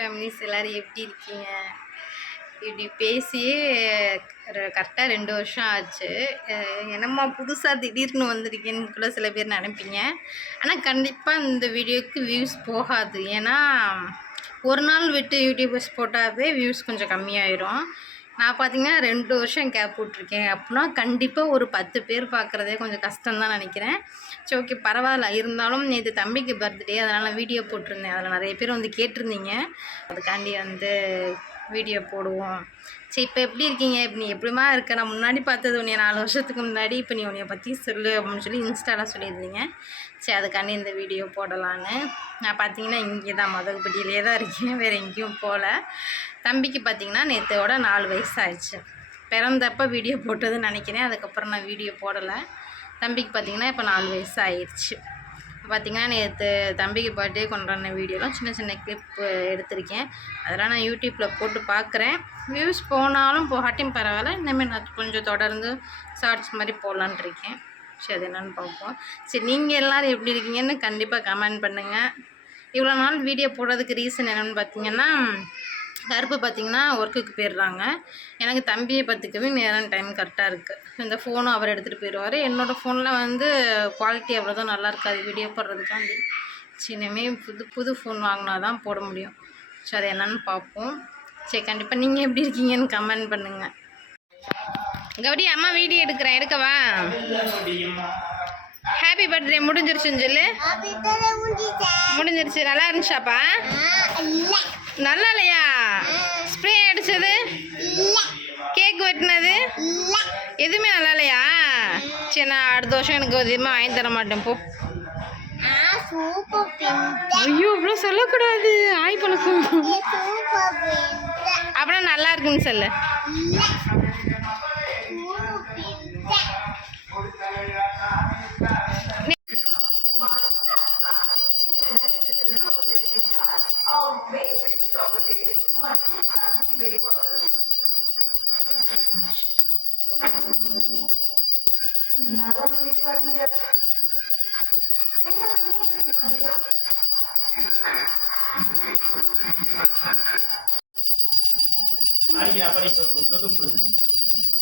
Families எல்லோரும் எப்படி இருக்கீங்க? இப்படி பேசியே கரெக்டாக 2 வருஷம் ஆச்சு. என்னம்மா புதுசாக திடீர்னு வந்திருக்கேன்னு கூட சில பேர் நினைப்பீங்க. ஆனால் கண்டிப்பாக இந்த வீடியோவுக்கு வியூஸ் போகாது. ஏன்னா ஒரு நாள் விட்டு யூடியூபர்ஸ் போட்டாவே வியூஸ் கொஞ்சம் கம்மியாயிரும். நான் பார்த்தீங்கன்னா 2 வருஷம் கேப் விட்ருக்கேன். அப்படின்னா கண்டிப்பாக ஒரு 10 பேர் பார்க்குறதே கொஞ்சம் கஷ்டம் தான் நினைக்கிறேன். சரி, ஓகே, பரவாயில்ல. இருந்தாலும் நேற்று தம்பிக்கு பர்த்டே, அதனால் வீடியோ போட்டிருந்தேன். அதில் நிறைய பேர் வந்து கேட்டிருந்தீங்க. அதுக்காண்டி வந்து வீடியோ போடுவோம். சரி, இப்போ எப்படி இருக்கீங்க? இப்போ நீ எப்படிமா இருக்க? நான் முன்னாடி பார்த்தது உன்னைய 4 வருஷத்துக்கு முன்னாடி. இப்போ நீ உன்னைய பற்றி சொல்லு அப்படின்னு சொல்லி இன்ஸ்டாவில் சொல்லியிருந்தீங்க. சரி, அதுக்காண்டி இந்த வீடியோ போடலான்னு. நான் பார்த்தீங்கன்னா இங்கே தான் மதகுப்பட்டியிலே தான் இருக்கேன், வேறு எங்கேயும் போகல. தம்பிக்கு பார்த்தீங்கன்னா நேற்றோட 4 வயசு ஆயிடுச்சு. பிறந்தப்போ வீடியோ போட்டதுன்னு நினைக்கிறேன். அதுக்கப்புறம் நான் வீடியோ போடலை. தம்பிக்கு பார்த்தீங்கன்னா இப்போ 4 வயசு ஆயிடுச்சு. பார்த்திங்கன்னா நேற்று தம்பிக்கு பர்த்டே கொண்டாடின வீடியோலாம் சின்ன சின்ன கிளிப் எடுத்திருக்கேன். அதெல்லாம் நான் யூடியூப்பில் போட்டு பார்க்குறேன். வியூஸ் போனாலும் போகாட்டியும் பரவாயில்ல. இனிமேல் நான் கொஞ்சம் தொடர்ந்து ஷார்ட்ஸ் மாதிரி போடலான்ட்டு இருக்கேன். சரி, அது என்னென்னு பார்ப்போம். சரி, நீங்கள் எல்லோரும் எப்படி இருக்கீங்கன்னு கண்டிப்பாக கமெண்ட் பண்ணுங்கள். இவ்வளோ நாள் வீடியோ போடுறதுக்கு ரீசன் என்னென்னு பார்த்தீங்கன்னா, கருப்பு பார்த்திங்கன்னா ஒர்க்குக்கு போயிடுறாங்க. எனக்கு தம்பியை பார்த்துக்கவே நேரம் டைம் கரெக்டாக இருக்குது. இந்த ஃபோனும் அவர் எடுத்துகிட்டு போயிடுவார். என்னோடய ஃபோனில் வந்து குவாலிட்டி அவ்வளோதான் நல்லா இருக்காது வீடியோ போடுறதுக்காண்டி. சின்னமே புது ஃபோன் வாங்கினா தான் போட முடியும். சரி, அது என்னென்னு பார்ப்போம். சரி, கண்டிப்பாக நீங்கள் எப்படி இருக்கீங்கன்னு கமெண்ட் பண்ணுங்கள். கௌரி, அம்மா வீடியோ எடுக்கிறேன், எடுக்கவா? ஹாப்பி பர்த்டே முடிஞ்சிருச்சுன்னு சொல்லு. முடிஞ்சிருச்சு. நல்லா இருந்துச்சாப்பா? நல்லா இல்லையா? ஸ்ப்ரே அடிச்சது, கேக் வெட்டினது எதுவுமே நல்லா இல்லையா? சரி, நான் அடுத்த வருஷம் எனக்கு எதுவுமே வாங்கி தர மாட்டேன் போ. ஐயோ, இவ்வளோ சொல்லக்கூடாது. ஆய் பழக்கம். அப்படின்னா நல்லா இருக்குன்னு சொல்லு.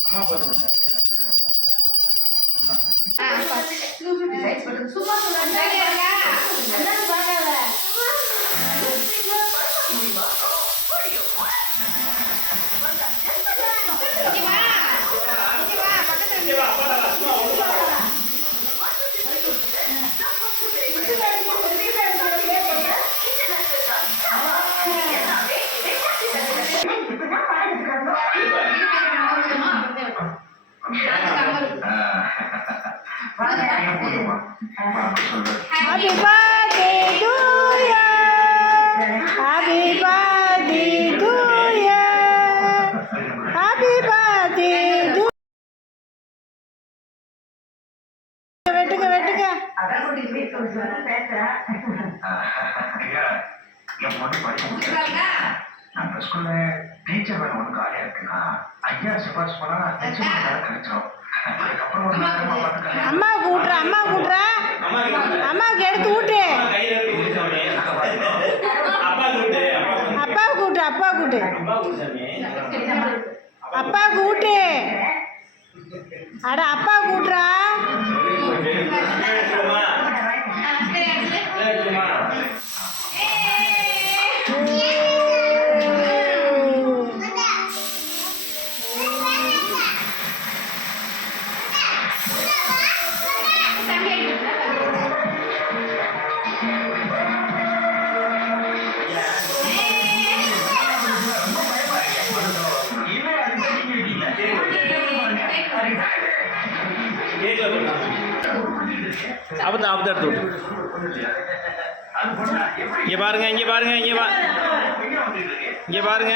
அம்மா பாருங்க. Happy birthday to you. Happy birthday to you. Happy birthday to வெட்டுங்க. நம்ம ஸ்கூல்ல டீச்சர் வேலை ஒன்று காலியா இருக்குன்னா ஐயா சிபாரிசு பண்ணா நிச்சயமா கிடைச்சிடும். அம்மா கூட்டுற அம்மாவுக்கு எடுத்து ஊட்டு. அப்பா கூட்டு. அட அப்பா கூட்டுறா. அப்பதான் எடுத்து விட்டு இங்கே பாருங்க. இங்கே பாருங்க.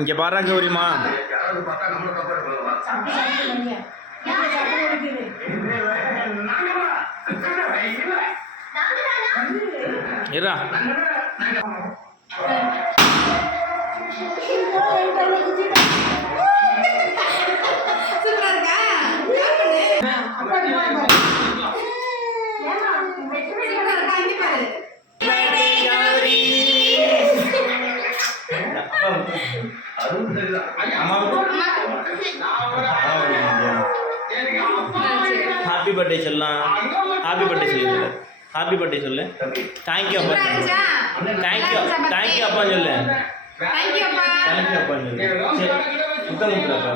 இங்கே பாரு கௌரிமா. இருடா. சூப்பரா இருக்கா? அம்மாவுக்கு ஹாப்பி பர்த்டே சொல்லலாம். ஹாப்பி பர்த்டே சொல்லு. ஹாப்பி பர்த்டே சொல்லு. தேங்க்யூ அப்பா. தேங்க்யூ தேங்க்யூ அப்பா சொல்லு. தேங்க்யூ அப்பா. தேங்க்யூ அப்பா சொல்லு. சரி முத்தம் கொடுக்குறப்பா.